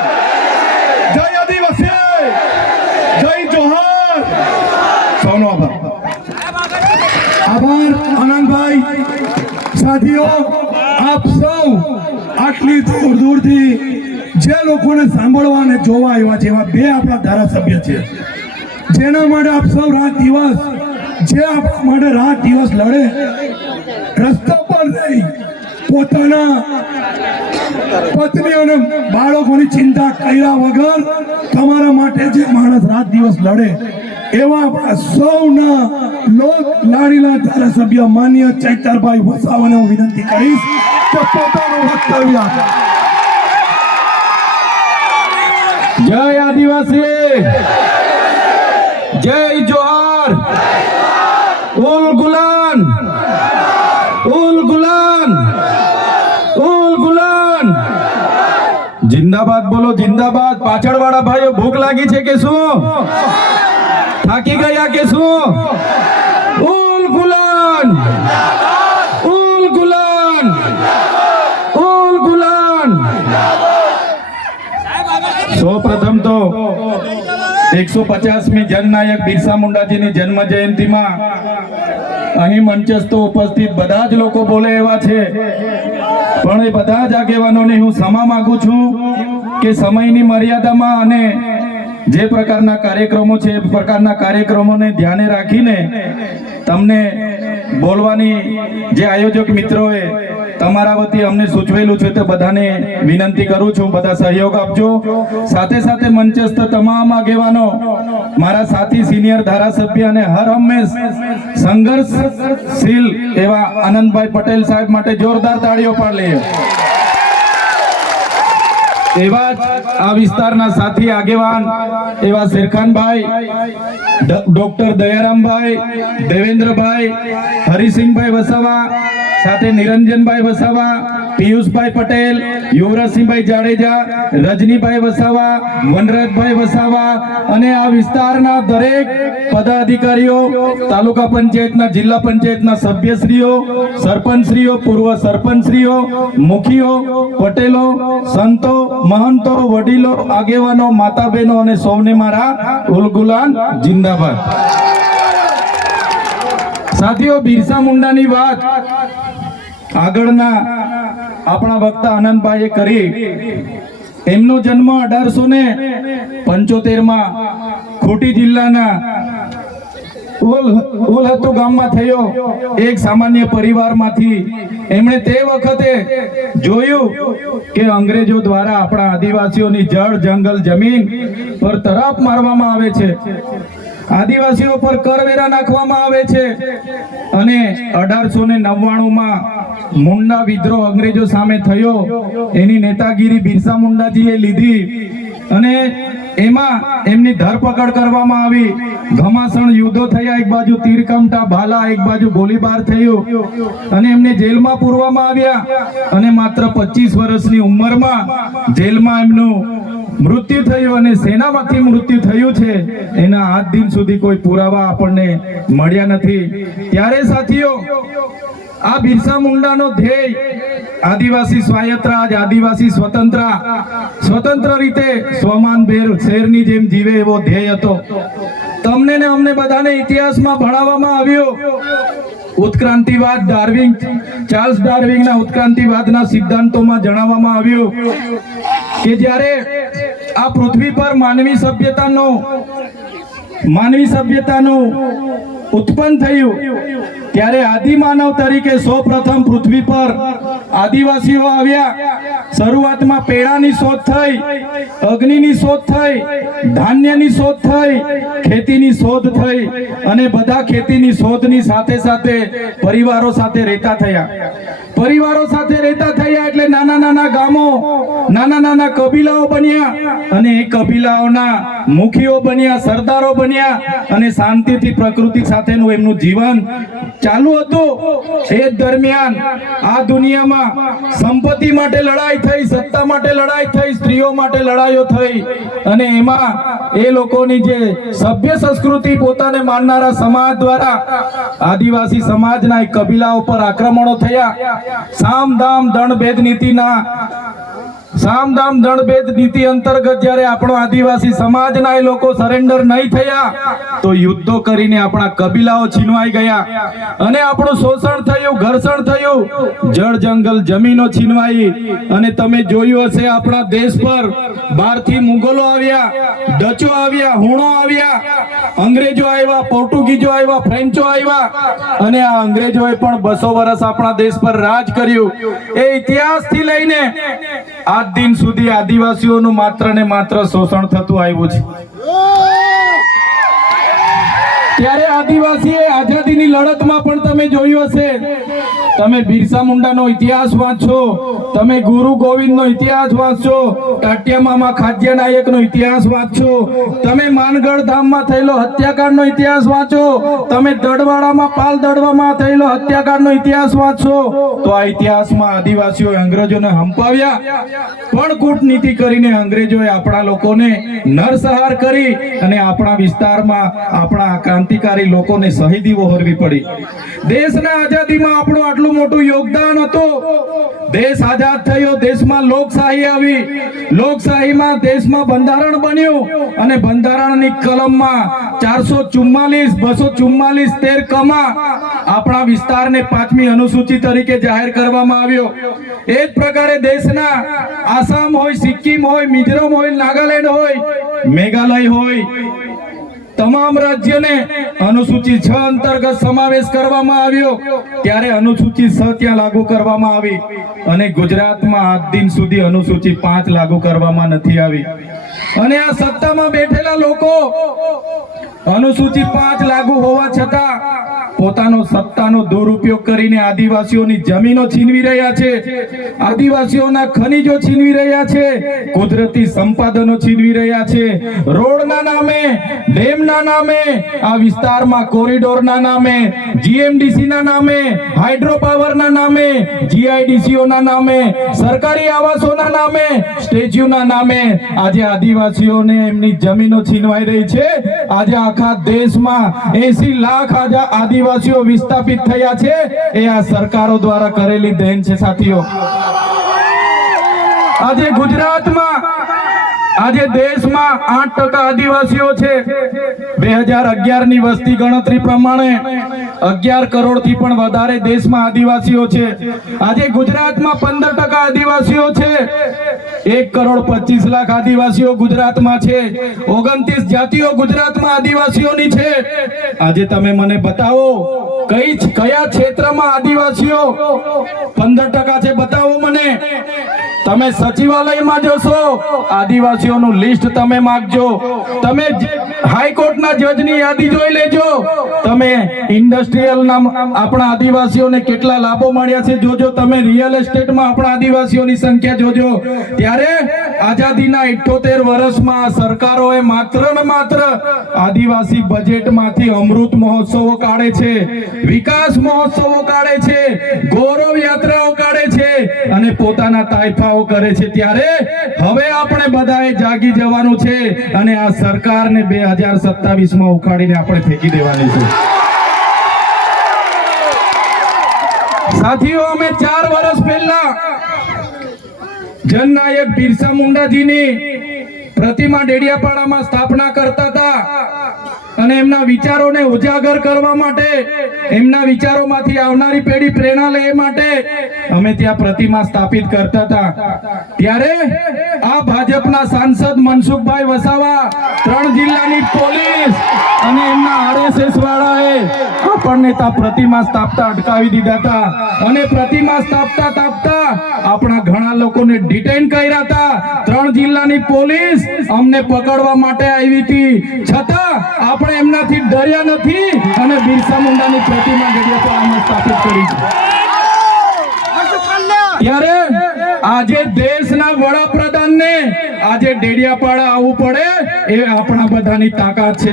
જય આદિવાસી, જય જોહાર. સૌનો આભાર. આનંદભાઈ. સાથીઓ, આપ સૌ આટલી દૂર દૂરથી જે લોકોને સાંભળવા અને જોવા આવ્યા છે એવા 2 આપણા ધારાસભ્ય છે જેના માટે આપ સૌ રાત દિવસ લડે. રસ્તા પર જઈ પોતાના પત્ની અને બાળકોની ચિંતા કર્યા વગર તમારા માટે જે માણસ રાત દિવસ લડે એવા આપણા સૌના લોક લાડીલા ધારાસભ્ય માન્ય ચૈતરભાઈ વસાવાને હું વિનંતી કરીશ કે પોતાનું વક્તવ્ય આપે. જય આદિવાસી, જય જોહાર. ઉલ ગુલાન, ઉલ ગુલાન, ઉલ ગુલાન. જિંદાબાદ બોલો, જિંદાબાદ. પાછળવાળા ભાઈઓ ભૂખ લાગી છે કે શું? થાકી ગયા કે શું? ઉલ ગુલાન, ઉલ ગુલાન, ઉલ ગુલાન. સૌ પ્રથમ તો 150મી જનનાયક બિરસા મુંડાજીની જન્મ જયંતિમાં અહીં મંચસ્થ ઉપસ્થિત બધા જ લોકો બોલે એવા છે, પણ એ બધા જ આગેવાનોને હું ક્ષમા માંગુ છું કે સમયની મર્યાદામાં અને જે પ્રકારના કાર્યક્રમો છે એ પ્રકારના કાર્યક્રમોને ધ્યાને રાખીને તમને બોલવાની જે આયોજક મિત્રોએ તમારા વતી અમને સૂચવેલું છે તે બધાને વિનંતી કરું છું, બધા સહયોગ આપજો. સાથે સાથે મંચસ્થ તમામ આગેવાનો, મારા સાથી સિનિયર ધારાસભ્ય અને હર હંમેશ સંઘર્ષશીલ એવા આનંદભાઈ પટેલ સાહેબ માટે જોરદાર તાળીઓ પાડી લઈએ. એવા જ આ વિસ્તારના સાથી આગેવાન એવા શેરખાનભાઈ, ડોક્ટર દયારામભાઈ, દેવેન્દ્રભાઈ, હરિસિંહભાઈ વસાવા, સાથે નિરંજનભાઈ વસાવા, પિયુષભાઈ પટેલ, યુવરાજસિંહભાઈ જાડેજા, રજનીભાઈ વસાવા, વનરાજભાઈ વસાવા અને આ વિસ્તારના દરેક પદાધિકારીઓ, તાલુકા પંચાયતના, જિલ્લા પંચાયતના સભ્યશ્રીઓ, સરપંચશ્રીઓ, પૂર્વ સરપંચશ્રીઓ, મુખીઓ, પટેલો, સંતો, મહંતો, વડીલો, આગેવાનો, માતા બહેનો અને સૌને મારા ઉલગુલાન જિંદાબાદ. સાથીઓ, બિરસા મુંડાની વાત આગળના આપણા વક્તા આનંદભાઈએ કરી. એમનો જન્મ 1875 ખોટી જિલ્લાના ઓલહતુ ગામમાં થયો. એક સામાન્ય પરિવારમાંથી એમણે તે વખતે જોયું કે અંગ્રેજો દ્વારા આપણા આદિવાસીઓની જળ, જંગલ, જમીન પર તરાપ મારવામાં આવે છે, આદિવાસીઓ પર કરવેરા નાખવામાં આવે છે અને 1899 મુંડા વિદ્રોહ અંગ્રેજો સામે થયો. એની નેતાગીરી બિરસા મુંડાજીએ લીધી અને એમાં એમની ધરપકડ કરવામાં આવી. ઘમાસણ યુદ્ધો થયા, એક બાજુ તીરકામઠા ભાલા, એક બાજુ ગોળીબાર થયું અને એમને જેલમાં પૂરવામાં આવ્યા અને માત્ર 25 વર્ષની ઉંમરમાં જેલમાં એમનું મૃત્યુ થયું અને સેનામાંથી મૃત્યુ થયું છે. એના આજ દિન સુધી કોઈ પુરાવા આપણને મળ્યા નથી. ત્યારે સાથીઓ, આ બિરસા મુંડાનો ધ્યેય આદિવાસી સ્વાયત્ત રાજ, આદિવાસી સ્વતંત્ર રીતે સ્વમાનભેર શેરની જેમ જીવે એવો ધ્યેય હતો. તમને ને અમને બધાને ઇતિહાસમાં ભણાવવામાં આવ્યો. ઉત્ક્રાંતિવાદ, ચાર્લ્સ ડાર્વિનના ઉત્ક્રાંતિવાદના સિદ્ધાંતોમાં જણાવવામાં આવ્યું કે જ્યારે આ પૃથ્વી પર માનવી સભ્યતાનું ઉત્પન્ન થયું ત્યારે આદિમાનવ તરીકે સૌપ્રથમ પૃથ્વી પર આદિવાસીઓ આવ્યા. શરૂઆતમાં પેડાની શોધ થઈ, અગ્નિની શોધ થઈ, ધાન્યની શોધ થઈ, ખેતીની શોધ થઈ અને બધા ખેતીની શોધની સાથે સાથે પરિવારો સાથે રહેતા થયા. પરિવારો સાથે રહેતા થયા એટલે નાના નાના ગામો, નાના નાના કબીલાઓ બન્યા અને એ કબીલાઓના મુખીઓ બન્યા, સરદારો બન્યા અને શાંતિથી પ્રકૃતિ સાથેનું એમનું જીવન ચાલુ હતું. એ દરમિયાન આ દુનિયામાં સંપત્તિ માટે લડાઈ થઈ, સત્તા માટે લડાઈ થઈ, સ્ત્રીઓ માટે લડાઈઓ થઈ અને એમાં એ લોકોની જે સભ્ય સંસ્કૃતિ પોતાને માનનારા સમાજ દ્વારા આદિવાસી સમાજના એક કબીલાઓ પર આક્રમણો થયા. સામદામ દંડભેદ નીતિ અંતર્ગત જ્યારે આપણો આદિવાસી સમાજના એ લોકો સરેન્ડર નહીં થયા તો યુદ્ધો કરીને આપણા કબીલાઓ છીનવાઈ ગયા અને આપણું શોષણ થયું, ઘર્ષણ થયું, જળ, જંગલ, જમીનો છીનવાઈ. અને તમે જોયું હશે આપણા દેશ પર બહારથી મુગલો આવ્યા, ડચો આવ્યા, હુણો આવ્યા, અંગ્રેજો આવ્યા, પોર્ટુગીઝો આવ્યા, ફ્રેન્ચો આવ્યા અને આ અંગ્રેજોએ પણ 200 વર્ષ આપણા દેશ પર રાજ કર્યું. એ ઇતિહાસથી લઈને આજ દિન સુધી આદિવાસીઓનું માત્ર ને માત્ર શોષણ થતું આવ્યું છે. ત્યારે આદિવાસીએ આઝાદીની લડતમાં પણ તમે જોયું હશે, તમે બિરસા મુંડાનો ઇતિહાસ વાંચો, તમે ગુરુ ગોવિંદનો ઇતિહાસ વાંચો, ટાટિયા મામા ખાદ્ય નાયકનો ઇતિહાસ વાંચો, તમે માનગઢ ધામમાં થયેલો હત્યાકાંડનો ઇતિહાસ વાંચો, તમે દડવાડામાં પાલ દડવામાં થયેલો હત્યાકાંડનો ઇતિહાસ વાંચો, તો આ ઇતિહાસમાં આદિવાસીઓએ અંગ્રેજોને હંપાવ્યા પણ કૂટનીતિ કરીને અંગ્રેજોએ આપણા લોકોને નરસંહાર કરી અને આપણા વિસ્તારમાં આપણા ક્રાંતિકારી લોકોને શહીદી વહોરવી પડી. દેશના આઝાદીમાં આપણું આટલું મોટું યોગદાન હતું. દેશ આઝાદ થયો, દેશમાં લોકશાહી આવી, લોકશાહીમાં દેશમાં બંધારણ બન્યું અને બંધારણની કલમમાં 444, 244, 13 કમાં આપણા વિસ્તારને 5મી અનુસૂચિ તરીકે જાહેર કરવામાં આવ્યો. એ જ પ્રકારે દેશના આસામ હોય, સિક્કિમ હોય, મિઝોરમ હોય, નાગાલેન્ડ હોય, મેઘાલય હોય, તમામ રાજ્યને અનુસૂચિ 6 અંતર્ગત સમાવેશ કરવામાં આવ્યો ત્યારે અનુસૂચિ 6 ત્યાં લાગુ કરવામાં આવી અને ગુજરાતમાં આજ દિન સુધી અનુસૂચિ 5 લાગુ કરવામાં નથી આવી અને આ સત્તામાં બેઠેલા લોકો અનુસૂચિ 5 લાગુ હોવા છતાં પોતાનો સત્તાનો દુરુપયોગ કરીને આદિવાસીઓની જમીનો છીનવી રહ્યા છે, આદિવાસીઓના ખનીજો છીનવી રહ્યા છે, કુદરતી સંપાદનો છીનવી રહ્યા છે, રોડના નામે, ડેમના નામે, આ વિસ્તારમાં કોરિડોરના નામે, જીએમડીસીના નામે, હાઇડ્રો પાવરના નામે, જીઆઈડીસીઓના નામે, સરકારી આવાસોના નામે, સ્ટેચ્યુના નામે આજે આદિવાસીઓને એમની જમીનો છીનવાઈ રહી છે। આજે આખા દેશમાં 80 લાખ આદિવાસીઓ વિસ્થાપિત થયા છે એ આ સરકારો દ્વારા કરેલી દેન છે સાથીઓ। આજે ગુજરાતમાં આજે દેશમાં 8% આદિવાસીઓ છે। 2011 ની વસ્તી ગણતરી પ્રમાણે 11 કરોડથી પણ વધારે દેશમાં આદિવાસીઓ છે। આજે ગુજરાતમાં 15% આદિવાસીઓ છે। 1 કરોડ 25 લાખ આદિવાસીઓ ગુજરાતમાં છે। 29 જાતિઓ ગુજરાતમાં આદિવાસીઓની છે। આજે તમે મને બતાવો કયા ક્ષેત્રમાં આદિવાસીઓ 15% છે, બતાવો મને। તમે સચિવાલયમાં જશો, આદિવાસીઓનું લિસ્ટ તમે માંગજો, તમે હાઈકોર્ટના જજની યાદી જોઈ લેજો, તમે ઇન્ડસ્ટ્રીયલના આપણા આદિવાસીઓને કેટલા લાભો મળ્યા છે જોજો, તમે રિયલ એસ્ટેટમાં આપણા આદિવાસીઓની સંખ્યા જોજો। ત્યારે આઝાદીના 78 વર્ષમાં સરકારોએ માત્ર ને માત્ર આદિવાસી બજેટમાંથી અમૃત મહોત્સવો કાઢે છે, વિકાસ મહોત્સવો કાઢે છે, ગૌરવ યાત્રાઓ કાઢે છે અને પોતાના તાઇફાઓ કરે છે। ત્યારે હવે આપણે બધાએ જાગી જવાનું છે અને આ સરકારને 2027માં ઉખાડીને આપણે ફેંકી દેવાની છે। સાથીઓ, અમે 4 વર્ષ પહેલા જનનાયક બિરસા મુંડાજીની પ્રતિમા ડેડિયાપાડામાં સ્થાપના કરતા હતા અને એમના વિચારોને ઉજાગર કરવા માટે, એમના વિચારોમાંથી આવનારી પેઢી પ્રેરણા લે માટે અમે ત્યાં પ્રતિમા સ્થાપિત કરતા હતા। ત્યારે આ ભાજપના સાંસદ મનસુખભાઈ વસાવા, 3 જિલ્લાની પોલીસ અને એમના આરએસએસ વાળાએ આપણને ત્યાં પ્રતિમા સ્થાપતા અટકાવી દીધા હતા અને પ્રતિમા સ્થાપતા આપણા ઘણા લોકોને ડિટેન કર્યા હતા। 3 જિલ્લાની પોલીસ અમને પકડવા માટે આવી હતી, છતાં આપણે એમનાથી ડર્યા નથી અને બિરસા મુંડાની પ્રતિમા ડેડિયાપાડામાં સ્થાપિત કરી છે। ત્યારે આજે દેશના વડાપ્રધાનને આજે ડેડિયાપાડા આવવું પડે એ આપણા બધાની તાકાત છે।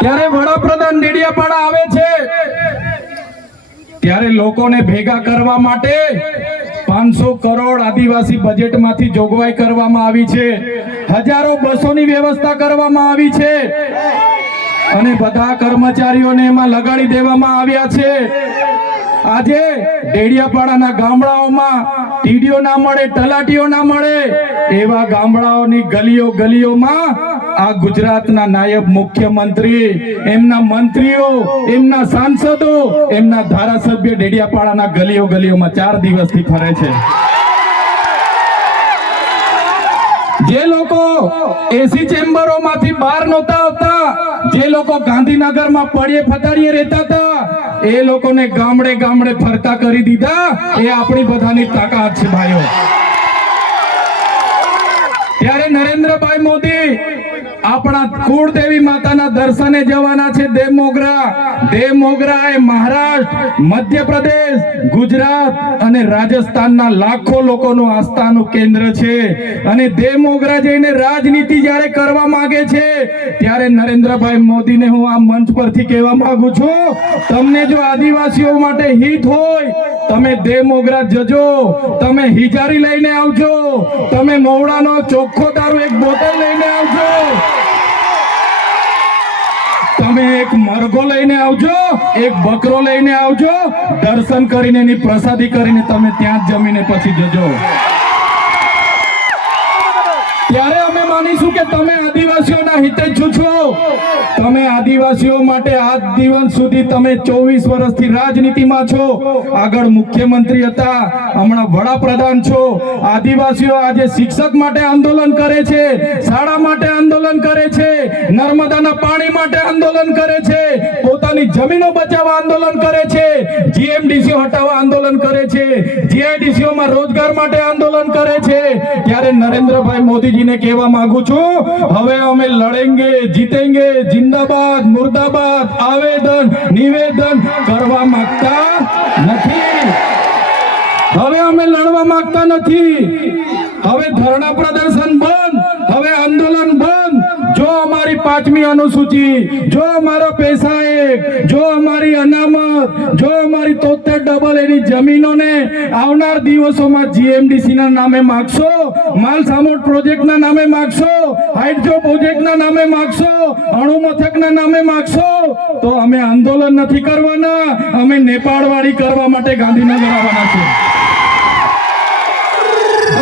ત્યારે વડાપ્રધાન ડેડિયાપાડા આવે છે ત્યારે લોકોને ભેગા કરવા માટે 500 કરોડ આદિવાસી બજેટમાંથી જોગવાઈ કરવામાં આવી છે, હજારો બસોની વ્યવસ્થા કરવામાં આવી છે અને બધા કર્મચારીઓને એમાં લગાડી દેવામાં આવ્યા છે। આજે ડેડિયાપાડાના ગામડાઓમાં ટીડીઓ ના મળે, તલાટીઓ ના મળે એવા ગામડાઓની ગલીઓમાં આ ગુજરાતના નાયબ મુખ્યમંત્રી, એમના મંત્રીઓ, એમના સાંસદો, એમના ધારાસભ્ય ડેડિયાપાડાના ગલીઓમાં 4 દિવસથી ફરે છે। જે લોકો એસી ચેમ્બરોમાંથી બહાર નહોતા આવતા, જે લોકો ગાંધીનગરમાં પડ્યે ફતાડીએ રહેતા હતા, એ લોકોને ગામડે ફરતા કરી દીધા। એ આપણી બધાની તાકાત છે ભાઈઓ। ત્યારે નરેન્દ્રભાઈ મોદી આપણા કુળદેવી માતાના દર્શને જવાના છે દેવમોગરા એ મહારાષ્ટ્ર, મધ્યપ્રદેશ, ગુજરાત અને રાજસ્થાનના લાખો લોકોનું આસ્થાનું કેન્દ્ર છે અને દેવમોગરા જઈને રાજનીતિ જ્યારે કરવા માંગે છે ત્યારે નરેન્દ્રભાઈ મોદીને હું આ મંચ પરથી કહેવા માંગુ છું, તમને જો આદિવાસીઓ માટે હિત હોય તમે દેવમોગરા જજો, તમે હિજારી લઈને આવજો, તમે મવડાનો ચોખ્ખો દારૂ 1 બોટલ લઈને આવજો, તમે એક મરઘો લઈને આવજો, 1 બકરો લઈને આવજો, દર્શન કરીને એની પ્રસાદી કરીને તમે ત્યાં જ જમીને પછી જજો। ત્યારે અમે માનીશું કે તમે આદિવાસીઓના હિતેચ્છુ છો. તમે આદિવાસીઓ માટે આજ દિવસ સુધી તમે 24 વર્ષથી રાજનીતિમાં છો. આગળ મુખ્યમંત્રી હતા, હમણાં વડાપ્રધાન છો. આદિવાસીઓ આજે શિક્ષક માટે આંદોલન કરે છે, શાળા માટે આંદોલન કરે છે, નર્મદાના પાણી માટે આંદોલન કરે છે, પોતાની જમીનો બચાવવા આંદોલન કરે છે, જીએમડીસીઓ હટાવવા આંદોલન કરે છે, જીઆઈડીસીઓમાં રોજગાર માટે આંદોલન કરે છે. ત્યારે નરેન્દ્રભાઈ મોદીજીને કહેવા માંગુ છું, હવે અમે લડેંગે, જીતેંગે, જિંદાબાદ, મુર્દાબાદ, આવેદન નિવેદન કરવા માંગતા નથી. હવે અમે લડવા માંગતા નથી. હવે ધરણા પ્રદર્શન બંધ, હવે આંદોલન બંધ. જો અમારી 5મી અનુસૂચિ, જો અમારો પૈસા એક, જો અમારી અનામત, જો અમારી 73 એની જમીનોને આવનાર દિવસોમાં જીએમડીસી ના નામે માગશો, માલ સામોટ પ્રોજેક્ટના નામે માગશો, હાઇડ્રો પ્રોજેક્ટના નામે માગશો, અણુ મથકના નામે માગશો, તો અમે આંદોલન નથી કરવાના, અમે નેપાળવાડી કરવા માટે ગાંધીનગર આવવાના છે.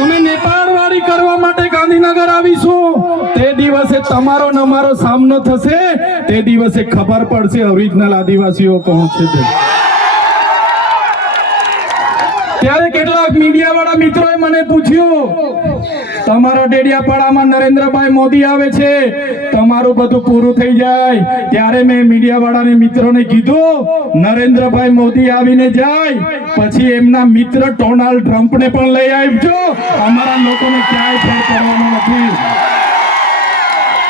અમે નેપાળવાડી કરવા માટે ગાંધીનગર આવીશું. તે દિવસે તમારો ને અમારો સામનો થશે, તે દિવસે ખબર પડશે ઓરિજિનલ આદિવાસીઓ કોણ છે તે. ત્યારે કેટલાક મીડિયા વાળા મિત્રોએ મને પૂછ્યું, તમારા ડેડિયાપાડામાં નરેન્દ્રભાઈ મોદી આવે છે, તમારું બધું પૂરું થઈ જાય. ત્યારે મેં મીડિયા વાળાને મિત્રોને કીધું, નરેન્દ્રભાઈ મોદી આવીને જાય પછી એમના મિત્ર ડોનાલ્ડ ટ્રમ્પને પણ લઈ આવજો. અમારા લોકોને ક્યાંય ફેર પડવાનો નથી.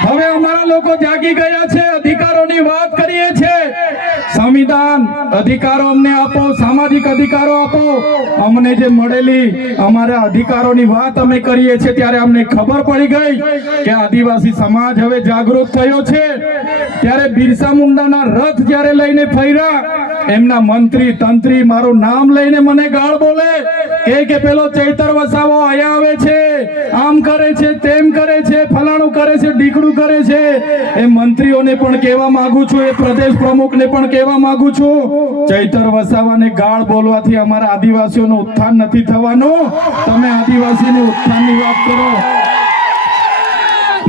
હવે અમારા લોકો જાગી ગયા છે, અધિકારોની વાત કરીએ છે. સંવિધાન અધિકારો અમને આપો, સામાજિક અધિકારો આપો. અમને જે મળેલી અમારા અધિકારોની વાત અમે કરીએ છીએ ત્યારે અમને ખબર પડી ગઈ કે આદિવાસી સમાજ હવે જાગૃત થયો છે. ત્યારે બિરસા મુંડાના રથ જ્યારે લઈને ફર્યા, એમના મંત્રી તંત્રી મારું નામ લઈને મને ગાળ બોલે કે પેલો ચૈતર વસાવો આયા આવે છે, આમ કરે છે, તેમ કરે છે, ફલાણું કરે છે, ઢીકડું કરે છે. એ મંત્રીઓને પણ કહેવા માંગુ છું, એ પ્રદેશ પ્રમુખને પણ કહેવા માંગુ છું, ચૈતર વસાવાને ગાળ બોલવાથી અમારા આદિવાસીઓનું ઉત્થાન નથી થવાનું. તમે આદિવાસીની ઉત્થાનની વાત કરો.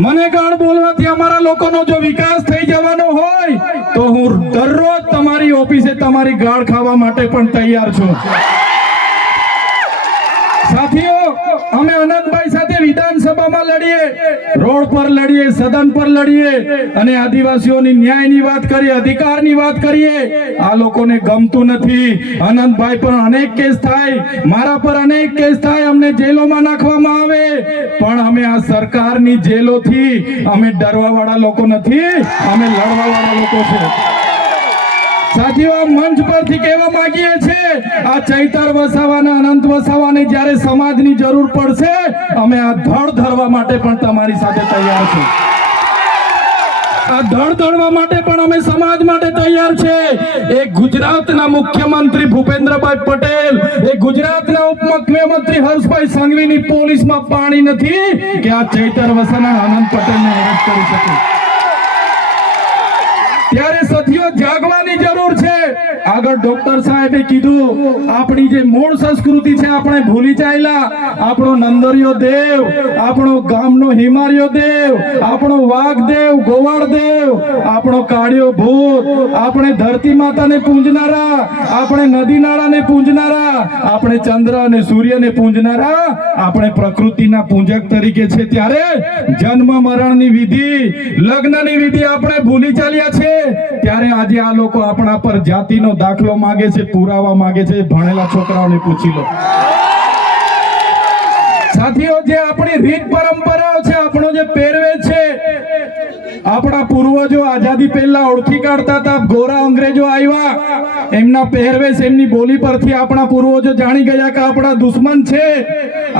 મને ગાળ બોલવાથી અમારા લોકોનો જો વિકાસ થઈ જવાનો હોય તો હું દરરોજ તમારી ઓફિસે તમારી ગાળ ખાવા માટે પણ તૈયાર છું. સાથીઓ, અમે અનંતભાઈ સાથે વિધાનસભામાં લડીએ, રોડ પર લડીએ, સદન પર લડીએ અને આદિવાસીઓની ન્યાયની વાત કરીએ, અધિકારની વાત કરીએ. આ લોકોને ગમતું નથી. અનંતભાઈ પર અનેક કેસ થાય, મારા પર અનેક કેસ થાય, અમને જેલોમાં નાખવામાં આવે, પણ અમે આ સરકારની જેલોથી અમે ડરવા વાળા લોકો નથી, અમે લડવા વાળા લોકો છે. સાથીઓ, મંચ પરથી કહેવા માંગીએ છીએ, આ ચૈતર વસાવાના, અનંત વસાવાને જ્યારે સમાજની જરૂર પડશે, અમે આ ધડ ધરવા માટે પણ તમારી સાથે તૈયાર છે. આ ધડ ધરવા માટે પણ અમે સમાજ માટે તૈયાર છે. એક ગુજરાતના મુખ્યમંત્રી ભૂપેન્દ્રભાઈ પટેલ, એક ગુજરાતના ઉપમુખ્યમંત્રી હર્ષભાઈ સંઘવીની પોલીસમાં પાણી નથી કે આ ચૈતર વસાવાના અનંત પટેલને અરેસ્ટ કરી શકે. ત્યારે સાથીઓ, જાગવાની જરૂર છે. આગળ ડોક્ટર સાહેબે કીધું, આપણી જે મૂળ સંસ્કૃતિ છે આપણે ભૂલી ચાલ્યા. આપણો નંદરિયો દેવ, આપણો ગામનો હિમારિયો દેવ, આપણો વાઘદેવ, ગોવાળદેવ, આપણો કાળિયો ભૂત, આપણે ધરતી માતાને પૂંજનારા, આપણે નદી નાળાને પૂંજનારા, આપણે ચંદ્ર અને સૂર્યને પૂંજનારા, આપણે પ્રકૃતિના પૂજક તરીકે છે. ત્યારે જન્મ મરણની વિધિ, લગ્નની વિધિ આપણે ભૂલી ચાલ્યા છે. ત્યારે આજે આ લોકો આપણા પર જાતિનો દાખલો માંગે છે, પુરાવા માંગે છે. ભણેલા છોકરાઓને પૂછી લો. સાથીઓ, જે આપણી રીત પરંપરાઓ છે, આપણો જે પહેરવેશ છે, આપણા પૂર્વજો આઝાદી પહેલા ઓળખી કાઢતા હતા. ગોરા અંગ્રેજો આવ્યા, એમના પહેરવેશ, એમની બોલી પરથી આપણા પૂર્વજો જાણી ગયા કે આપણા દુશ્મન છે.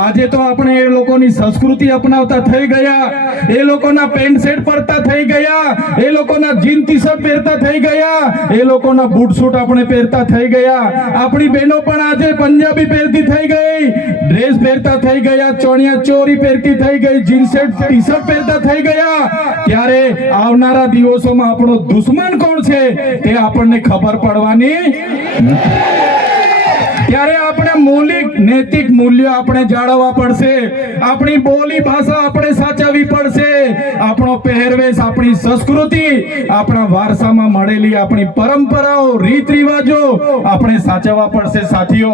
આજે તો આપણે એ લોકોની સંસ્કૃતિ અપનાવતા થઈ ગયા, એ લોકોના પેન્ટ શર્ટ પહેરતા થઈ ગયા, એ લોકોના જીન ટી શર્ટ પહેરતા થઈ ગયા, એ લોકોના બૂટ સૂટ આપણે પહેરતા થઈ ગયા. આપણી બહેનો પણ આજે પંજાબી પહેરતી થઈ ગઈ, ડ્રેસ પહેરતા થઈ ગયા, ચણિયા ચોરી પહેરતી થઈ ગઈ, જીન્સ ટી શર્ટ પહેરતા થઈ ગયા. ત્યારે આવનારા દિવસોમાં આપણો દુશ્મન કોણ છે તે આપણને ખબર પડવાની. ત્યારે આપણે આપણા મૌલિક નૈતિક મૂલ્યો આપણે જાળવવા પડશે, આપણી બોલી ભાષા આપણે સાચવવી પડશે, આપણો પહેરવેશ, આપણી સંસ્કૃતિ, આપણા વારસામાં મળેલી આપણી પરંપરાઓ, રીત રિવાજો આપણે સાચવવા પડશે. સાથીઓ,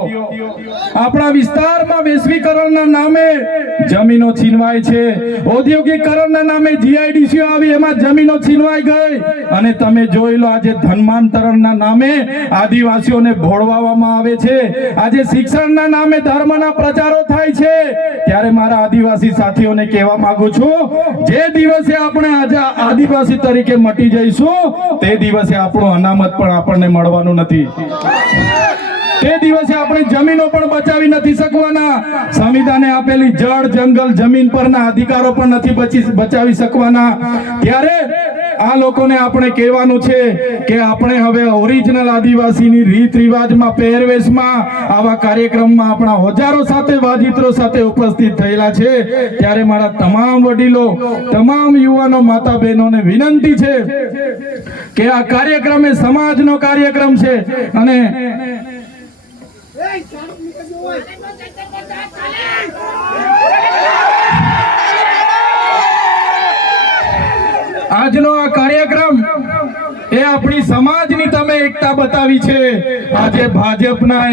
આપણા વિસ્તારમાં વૈશ્વિકરણના નામે જમીનો છીનવાય છે, ઔદ્યોગિકરણના નામે જીઆઈડીસીઓ આવી એમાં જમીનો છીનવાઈ ગઈ, અને તમે જોઈ લો આજે ધર્માંતરણના નામે આદિવાસીઓને ભોળવામાં આવે છે, આજે શિક્ષણના નામે ધર્મના પ્રચારો થાય છે. ત્યારે મારા આદિવાસી સાથીઓને કહેવા માંગુ છું, જે દિવસે આપણે આજે આદિવાસી તરીકે મટી જઈશું તે દિવસે આપણું અનામત પણ આપણને મળવાનું નથી, તે દિવસે આપણે જમીનો પણ બચાવી નથી શકવાના, સંવિધાને આપેલી જળ, જંગલ, જમીન પરના અધિકારો પણ નથી બચાવી શકવાના. ત્યારે આ લોકોને આપણે કહેવાનું છે કે આપણે હવે ઓરિજિનલ આદિવાસીની રીત રિવાજમાં, પહેરવેશમાં, આવા કાર્યક્રમમાં આપણા હજારો સાથે, વાજિત્રો સાથે ઉપસ્થિત થયેલા છે. ત્યારે મારા તમામ વડીલો, તમામ યુવાનો, માતા બહેનોને વિનંતી છે કે આ કાર્યક્રમ એ સમાજનો કાર્યક્રમ છે, અને આજનો આ કાર્યક્રમ એ આપણી સમાજની તમે એકતા બતાવી છે. આજે ભાજપના